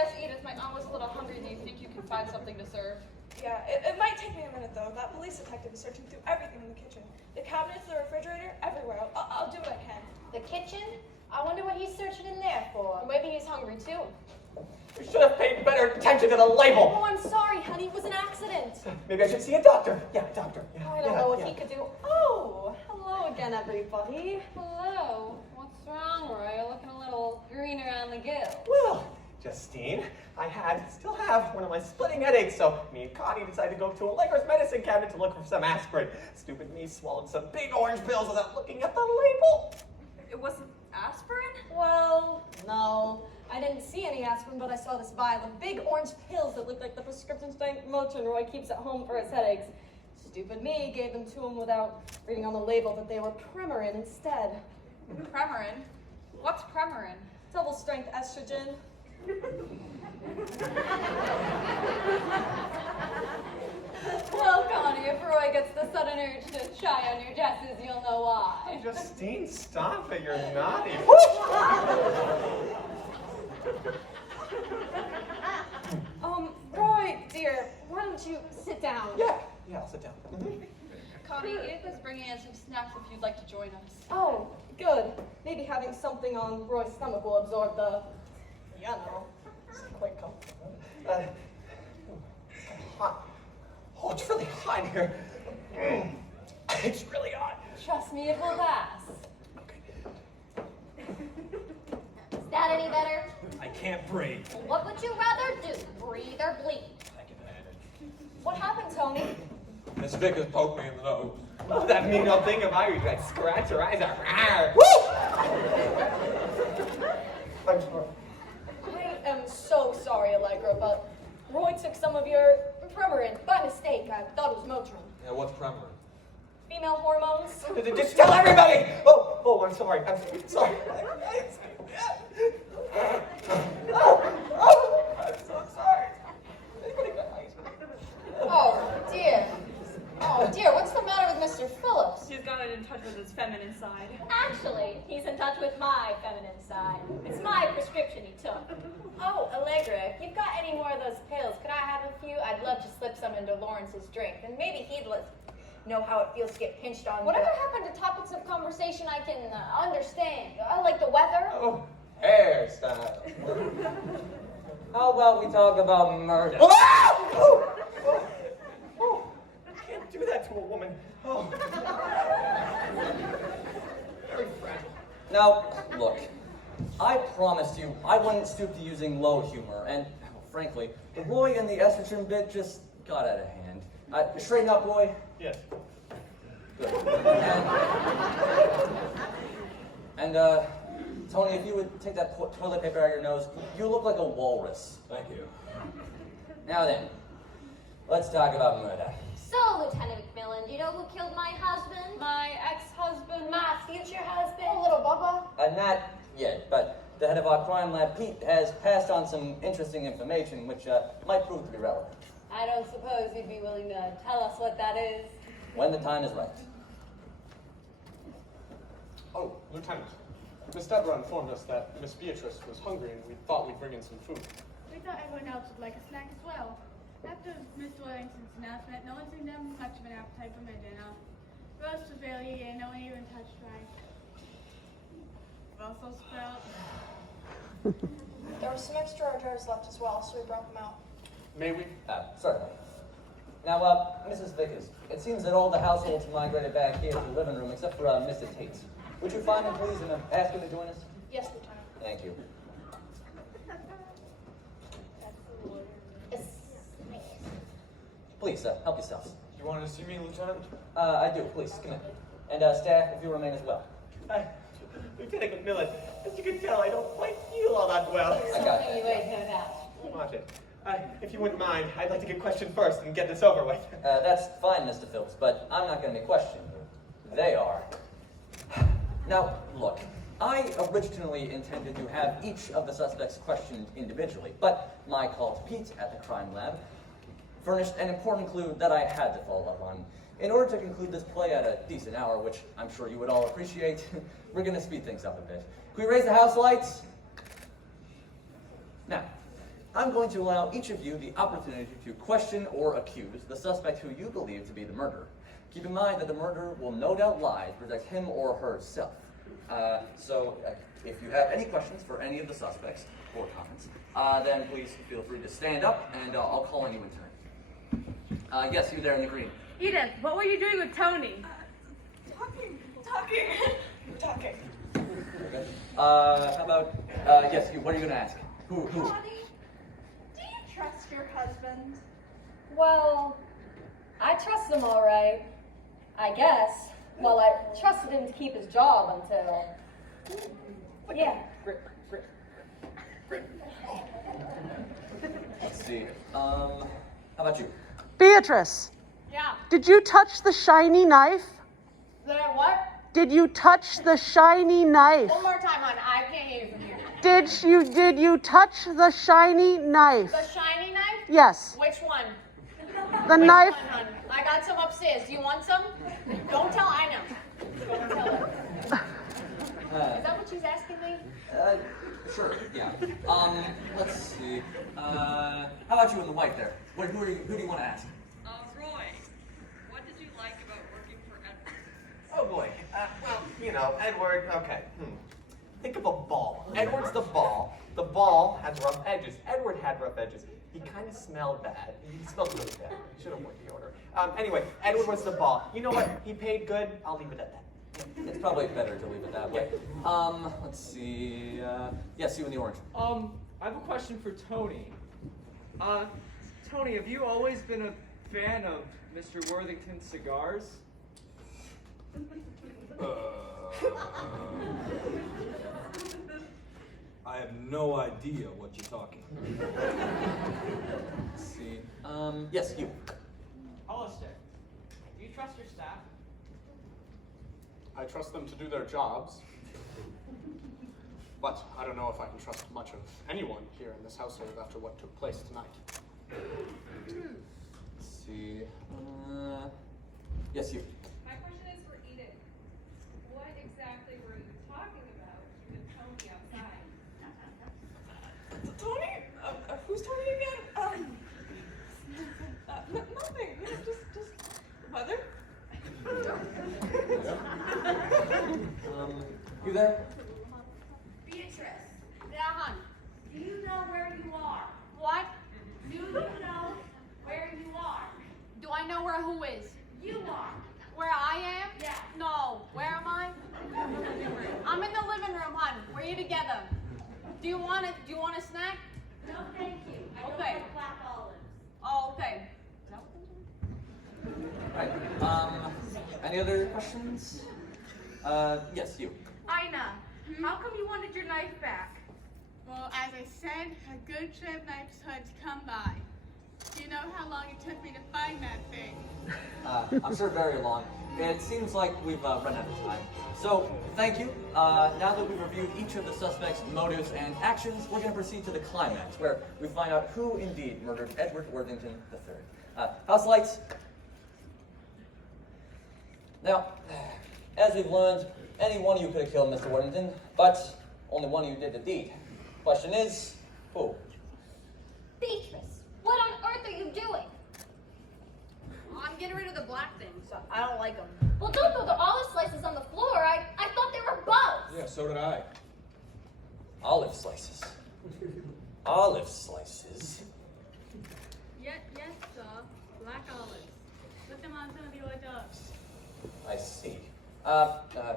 Yes, Edith, my aunt was a little hungry. Do you think you can find something to serve? Yeah, it might take me a minute, though. That police detective is searching through everything in the kitchen. The cabinets, the refrigerator, everywhere. I'll do what I can. The kitchen? I wonder what he's searching in there for. Maybe he's hungry, too. You should have paid better attention to the label. Oh, I'm sorry, honey. It was an accident. Maybe I should see a doctor. Yeah, a doctor. Yeah, I don't know what he could do. Oh, hello again, everybody. Hello. What's wrong, Roy? You're looking a little green around the gills. Well, Justine, still have one of my splitting headaches, so me and Connie decided to go to a Allegra's medicine cabinet to look for some aspirin. Stupid me swallowed some big orange pills without looking at the label. It wasn't aspirin? Well, no. I didn't see any aspirin, but I saw this vial of big orange pills that looked like the prescription strength Motrin Roy keeps at home for his headaches. Stupid me gave them to him without reading on the label that they were Premarin instead. Premarin? What's Premarin? Double strength estrogen. Well, Connie, if Roy gets the sudden urge to try on your dresses, you'll know why. Justine, stop it. You're naughty. Roy, dear, why don't you sit down? Yeah, I'll sit down. Connie, Edith is bringing in some snacks if you'd like to join us. Oh, good. Maybe having something on Roy's stomach will absorb the, It's quite comfortable. It's hot. Oh, it's really hot here. It's really hot. Trust me, it will pass. Okay. Is that any better? I can't breathe. What would you rather do, breathe or bleed? What happened, Tony? Miss Vickers poked me in the nose. Oh, that means no thing about you. You like scratch her eyes out. I'm sorry. I am so sorry, Allegra, but Roy took some of your Premarin by mistake. I thought it was Motrin. Yeah, what's Premarin? Female hormones. Just tell everybody! Oh, I'm sorry. I'm sorry. I'm so sorry. Anybody got ice cream? Oh dear, what's the matter with Mr. Phillips? He's gotten in touch with his feminine side. Actually, he's in touch with my feminine side. It's my prescription he took. Oh, Allegra, if you've got any more of those pills, could I have a few? I'd love to slip some into Lawrence's drink, and maybe he'd know how it feels to get pinched on. Whatever happened to topics of conversation I can understand? Like the weather? Oh, hairstyle. How about we talk about murder? Oh, I can't do that to a woman. Oh. Very fragile. Now, look, I promised you I wouldn't stoop to using low humor, and frankly, the Roy and the estrogen bit just got out of hand. Straighten up, Roy. Yes. Good. And Tony, if you would take that toilet paper out of your nose, you look like a walrus. Thank you. Now then, let's talk about murder. So, Lieutenant McMillan, do you know who killed my husband? My ex-husband. My future husband? Oh, little Bubba. Not yet, but the head of our crime lab, Pete, has passed on some interesting information which might prove to be relevant. I don't suppose you'd be willing to tell us what that is. When the time is right. Oh, Lieutenant, Miss Deborah informed us that Miss Beatrice was hungry and we thought we'd bring in some food. We thought everyone else would like a snack as well. After Miss Wellington's announcement, no one seemed to have much of an appetite for my dinner. Roast was barely eaten, no one even touched rice. Brussels sprouts. There were some extra hors d'oeuvres left as well, so we brought them out. May we? Certainly. Now, Mrs. Vickers, it seems that all the households migrated back here to the living room except for Mr. Tate's. Would you find him, please, and ask him to join us? Yes, Lieutenant. Thank you. Please, help yourselves. You wanted to see me, Lieutenant? I do. Please, come in. And staff, if you remain as well. Lieutenant McMillan, as you can tell, I don't quite feel all that well. I got that. You ain't no doubt. Watch it. If you wouldn't mind, I'd like to get questioned first and get this over with. That's fine, Mr. Phillips, but I'm not going to be questioned. They are. Now, look, I originally intended to have each of the suspects questioned individually, but my call to Pete at the crime lab furnished an important clue that I had to follow up on. In order to conclude this play at a decent hour, which I'm sure you would all appreciate, we're going to speed things up a bit. Can we raise the house lights? Now, I'm going to allow each of you the opportunity to question or accuse the suspect who you believe to be the murderer. Keep in mind that the murderer will no doubt lie to protect him or herself. So if you have any questions for any of the suspects or comments, then please feel free to stand up and I'll call on you in turn. Yes, you there in the green. Edith, what were you doing with Tony? Talking. Okay. How about, yes, you, what are you going to ask? Who? Connie, do you trust your husband? Well, I trust him all right. I guess. Well, I trusted him to keep his job until... Yeah. Let's see. How about you? Beatrice, Yeah. did you touch the shiny knife? Did I what? Did you touch the shiny knife? One more time, hon. I can't hear you from here. Did you touch the shiny knife? The shiny knife? Yes. Which one? The Which knife. one, hon? I got some upstairs. Do you want some? Don't tell I know. Don't tell her. Is that what she's asking me? Sure, yeah. Let's see. How about you in the white there? Who do you want to ask? Roy, what did you like about working for Edward? Oh boy. Well, you know, Edward, okay. Think of a ball. Edward's the ball. The ball has rough edges. Edward had rough edges. He kind of smelled bad. He smelled really bad. He should have worn deodorant. Anyway, Edward was the ball. You know what? He paid good. I'll leave it at that. It's probably better to leave it that way. Let's see. Yes, you in the orange. I have a question for Tony. Tony, have you always been a fan of Mr. Worthington's cigars? I have no idea what you're talking about. Let's see. Yes, you. Hollister, do you trust your staff? I trust them to do their jobs. But I don't know if I can trust much of anyone here in this household after what took place tonight. Let's see. Yes, you. My question is for Edith. What exactly were you talking about with Tony outside? Tony? Who's Tony again? Nothing. Just weather. You there? Beatrice. Yeah, hon. Do you know where you are? What? Do you know where you are? Do I know where who is? You are. Where I am? Yeah. No. Where am I? I'm in the living room, hon. We're here together. Do you want a snack? No, thank you. I don't Okay. like black olives. Oh, okay. Alright. Any other questions? Yes, you. Ina, how come you wanted your knife back? Well, as I said, a good chef knife had to come by. Do you know how long it took me to find that thing? I'm sure very long. It seems like we've run out of time. So, thank you. Now that we've reviewed each of the suspects' motives and actions, we're going to proceed to the climax, where we find out who indeed murdered Edward Worthington III. House lights. Now, as we've learned, any one of you could have killed Mr. Worthington, but only one of you did the deed. Question is, who? Beatrice, what on earth are you doing? I'm getting rid of the black things. I don't like them. Well, don't throw the olive slices on the floor. I thought they were bugs. Yeah, so did I. Olive slices. Olive slices. Yes, sir. Black olives. Put them on some of the hors d'oeuvres. I see.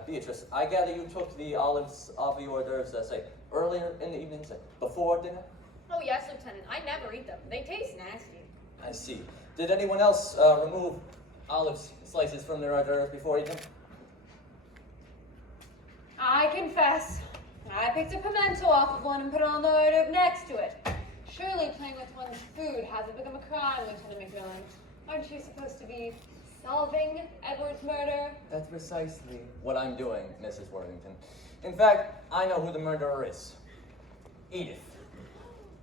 Beatrice, I gather you took the olives off the hors d'oeuvres, say, earlier in the evening, say, before dinner? Oh, yes, Lieutenant. I never eat them. They taste nasty. I see. Did anyone else remove olive slices from their hors d'oeuvres before eating them? I confess, I picked a pimento off of one and put it on the hors d'oeuvre next to it. Surely playing with one's food hasn't become a crime, Lieutenant McMillan. Aren't you supposed to be solving Edward's murder? That's precisely what I'm doing, Mrs. Worthington. In fact, I know who the murderer is. Edith.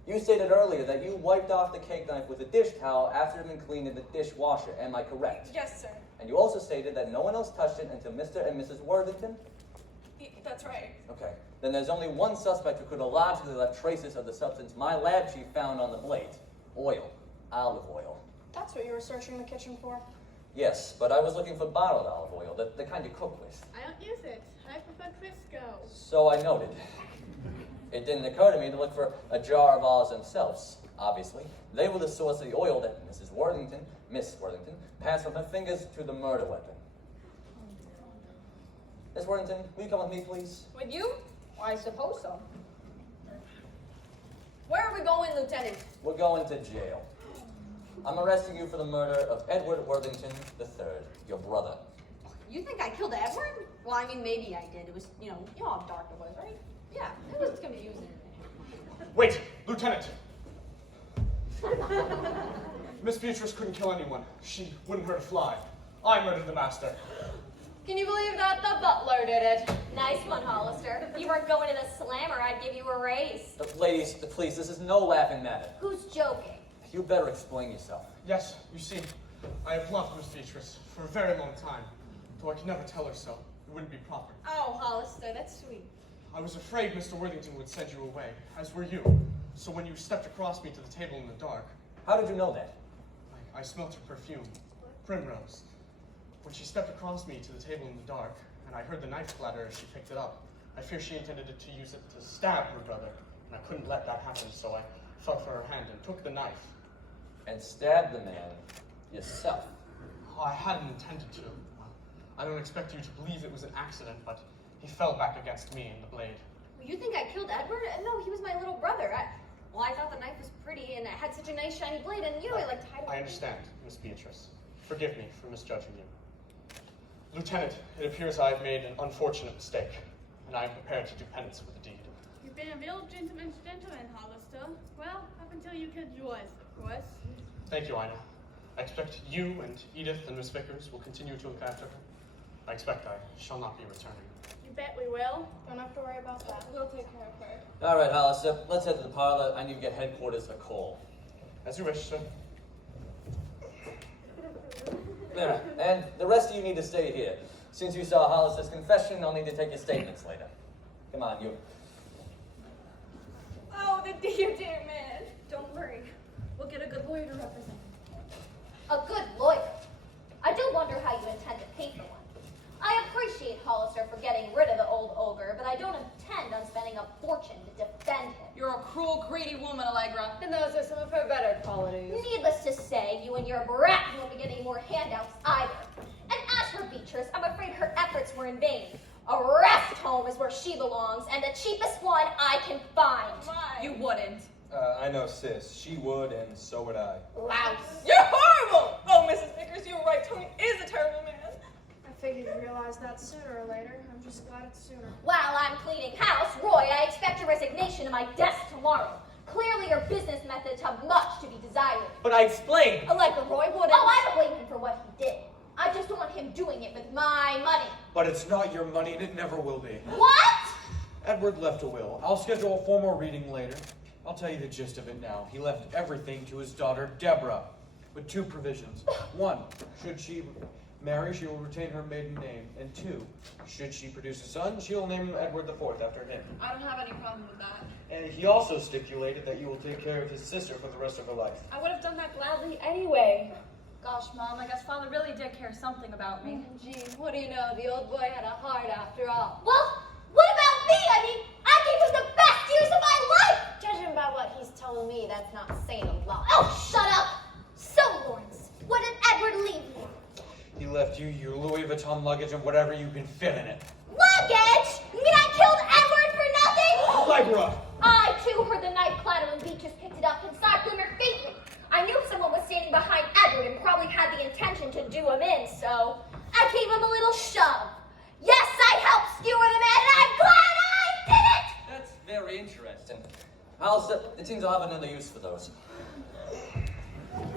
You stated earlier that you wiped off the cake knife with a dish towel after it had been cleaned in the dishwasher. Am I correct? Yes, sir. And you also stated that no one else touched it until Mr. and Mrs. Worthington? That's right. Okay. Then there's only one suspect who could have logically left traces of the substance my lab chief found on the blade. Oil. Olive oil. That's what you were searching the kitchen for? Yes, but I was looking for bottled olive oil, the kind you cook with. I don't use it. I prefer Crisco. So I noted. It didn't occur to me to look for a jar of olives themselves, obviously. They were the source of the oil that Miss Worthington, passed from her fingers to the murder weapon. Miss Worthington, will you come with me, please? With you? I suppose so. Where are we going, Lieutenant? We're going to jail. I'm arresting you for the murder of Edward Worthington III, your brother. You think I killed Edward? Well, I mean, maybe I did. It was, you know how dark it was, right? Yeah, it was confusing. Wait, Lieutenant! Miss Beatrice couldn't kill anyone. She wouldn't hurt a fly. I murdered the master. Can you believe that? The butler did it. Nice one, Hollister. If you weren't going to the slammer, I'd give you a raise. Ladies, please, this is no laughing matter. Who's joking? You better explain yourself. Yes, you see, I have loved Miss Beatrice for a very long time, though I could never tell her so. It wouldn't be proper. Oh, Hollister, that's sweet. I was afraid Mr. Worthington would send you away, as were you. So when you stepped across me to the table in the dark... How did you know that? I smelt her perfume. Primrose. When she stepped across me to the table in the dark, and I heard the knife clatter as she picked it up, I fear she intended to use it to stab her brother, and I couldn't let that happen, so I felt for her hand and took the knife. And stabbed the man yourself? Oh, I hadn't intended to. I don't expect you to believe it was an accident, but he fell back against me in the blade. Well, you think I killed Edward? No, he was my little brother. I thought the knife was pretty, and it had such a nice shiny blade, and I like tied it. I understand, Miss Beatrice. Forgive me for misjudging you. Lieutenant, it appears I have made an unfortunate mistake, and I am prepared to do penance for the deed. You've been a real gentleman, Hollister. Well, up until you killed yours, of course. Thank you, Ina. I expect you and Edith and Miss Vickers will continue to look after her. I expect I shall not be returning. You bet we will. Don't have to worry about that. We'll take care of her. All right, Hollister, let's head to the parlor. I need to get headquarters a call. As you wish, sir. There, and the rest of you need to stay here. Since you saw Hollister's confession, I'll need to take your statements later. Come on, you. Oh, the dear man. Don't worry. We'll get a good lawyer to represent him. A good lawyer. I do wonder how you intend to pay for one. I appreciate Hollister for getting rid of the old ogre, but I don't intend on spending a fortune to defend him. You're a cruel, greedy woman, Allegra. And those are some of her better qualities. Needless to say, you and your brat won't be getting more handouts either. And as for Beatrice, I'm afraid her efforts were in vain. A rest home is where she belongs, and the cheapest one I can find. You wouldn't. I know, sis. She would, and so would I. Louse. You're horrible! Oh, Mrs. Vickers, you were right. Tony is a terrible man. I figured you'd realize that sooner or later. I'm just glad it's sooner. While I'm cleaning house, Roy, I expect your resignation to my desk tomorrow. Clearly your business methods have much to be desired. But I explained. Allegra, Roy wouldn't. Oh, I don't blame him for what he did. I just don't want him doing it with my money. But it's not your money, and it never will be. What? Edward left a will. I'll schedule a formal reading later. I'll tell you the gist of it now. He left everything to his daughter, Deborah, with two provisions. One, should she marry, she will retain her maiden name. And two, should she produce a son, she'll name him Edward IV after him. I don't have any problem with that. And he also stipulated that you will take care of his sister for the rest of her life. I would have done that gladly anyway. Gosh, Mom, I guess Father really did care something about me. Gee, what do you know? The old boy had a heart after all. Well, what about me? I mean, I gave him the best years of my life! Judging by what he's telling me, that's not saying a lot. Oh, shut up! So, Lawrence, what did Edward leave you? He left you your Louis Vuitton luggage and whatever you can fit in it. Luggage? You mean I killed Edward for nothing? Allegra! I, too, heard the knife clatter and Beatrice picked it up and saw it glimmer faintly. I knew someone was standing behind Edward and probably had the intention to do him in, so I gave him a little shove. Yes, I helped skewer the man, and I'm glad I did it! That's very interesting. Hollister, it seems I'll have another use for those.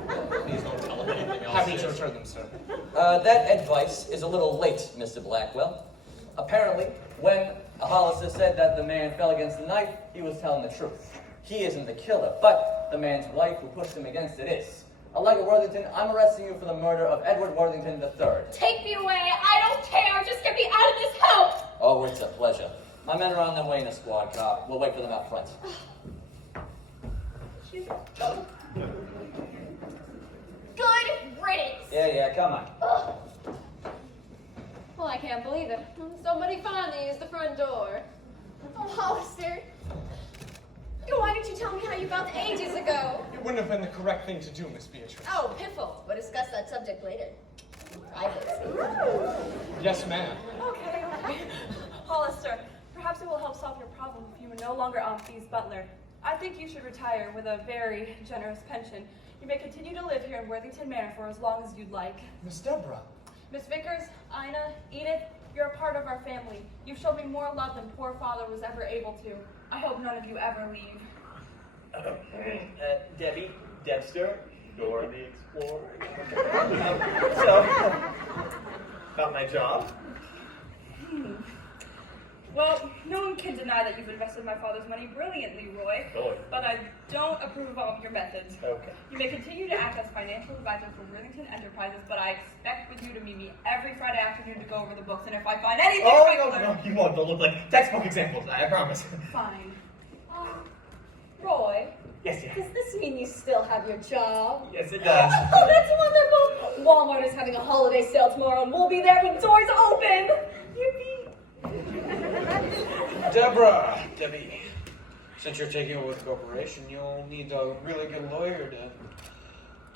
Please don't tell him anything else. Happy to return them, sir. That advice is a little late, Mr. Blackwell. Apparently, when Hollister said that the man fell against the knife, he was telling the truth. He isn't the killer, but the man's wife who pushed him against it is. Allegra Worthington, I'm arresting you for the murder of Edward Worthington III. Take me away. I don't care. Just get me out of this house. Oh, it's a pleasure. My men are on their way in a squad car. We'll wait for them out front. Good riddance. Yeah, come on. Well, I can't believe it. Somebody finally used the front door. Oh, Hollister. Why didn't you tell me how you felt ages ago? It wouldn't have been the correct thing to do, Miss Beatrice. Oh, piffle. We'll discuss that subject later. Yes, ma'am. Okay. Hollister, perhaps it will help solve your problem if you are no longer Aunt Bee's butler. I think you should retire with a very generous pension. You may continue to live here in Worthington Manor for as long as you'd like. Miss Deborah. Miss Vickers, Ina, Edith, you're a part of our family. You've shown me more love than poor father was ever able to. I hope none of you ever leave. Debbie, Debster, Dora the Explorer. So, about my job? Well, no one can deny that you've invested my father's money brilliantly, Roy. Oh. But I don't approve of your methods. Okay. You may continue to act as financial advisor for Worthington Enterprises, but I expect with you to meet me every Friday afternoon to go over the books, and if I find anything No, you won't. They'll look like textbook examples, I promise. Fine. Roy, Yes, yeah. Does this mean you still have your job? Yes, it does. Oh, that's wonderful! Walmart is having a holiday sale tomorrow, and we'll be there with doors open! Yippee! Debbie, since you're taking over the corporation, you'll need a really good lawyer to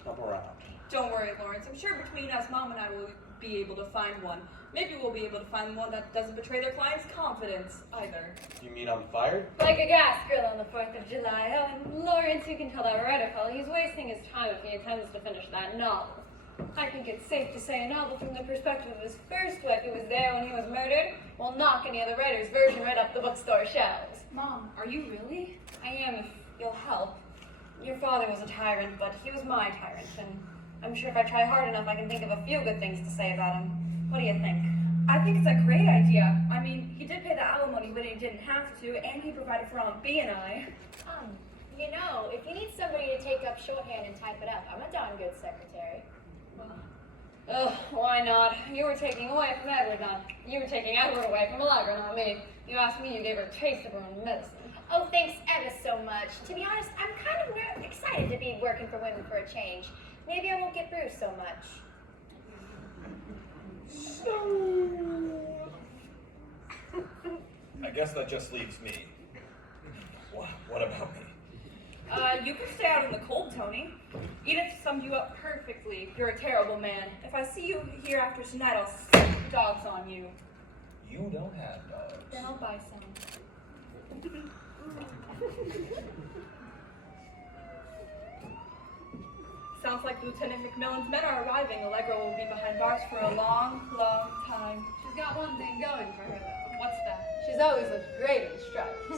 help around. don't worry, Lawrence. I'm sure between us, Mom and I will be able to find one. Maybe we'll be able to find one that doesn't betray their client's confidence, either. You mean I'm fired? Like a gas grill on the 4th of July. Oh, and Lawrence, you can tell that writer fellow he's wasting his time if he intends to finish that novel. I think it's safe to say a novel from the perspective of his first wife, who was there when he was murdered, will knock any other writer's version right off the bookstore shelves. Mom, are you really? I am, if you'll help. Your father was a tyrant, but he was my tyrant, and I'm sure if I try hard enough, I can think of a few good things to say about him. What do you think? I think it's a great idea. I mean, he did pay the alimony when he didn't have to, and he provided for Aunt Bee and I. You know, if you need somebody to take up shorthand and type it up, I'm a darn good secretary. Ugh, why not? You were taking away from Edward, not. You were taking Edward away from Allegra, not me. You asked me, you gave her a taste of her own medicine. Oh, thanks ever so much. To be honest, I'm kind of excited to be working for women for a change. Maybe I won't get bruised so much. I guess that just leaves me. What about me? You can stay out in the cold, Tony. Edith summed you up perfectly. You're a terrible man. If I see you here after tonight, I'll stick dogs on you. You don't have dogs. Then I'll buy some. Sounds like Lieutenant McMillan's men are arriving. Allegra will be behind bars for a long, long time. She's got one thing going for her, though. What's that? She's always looked great in stripes.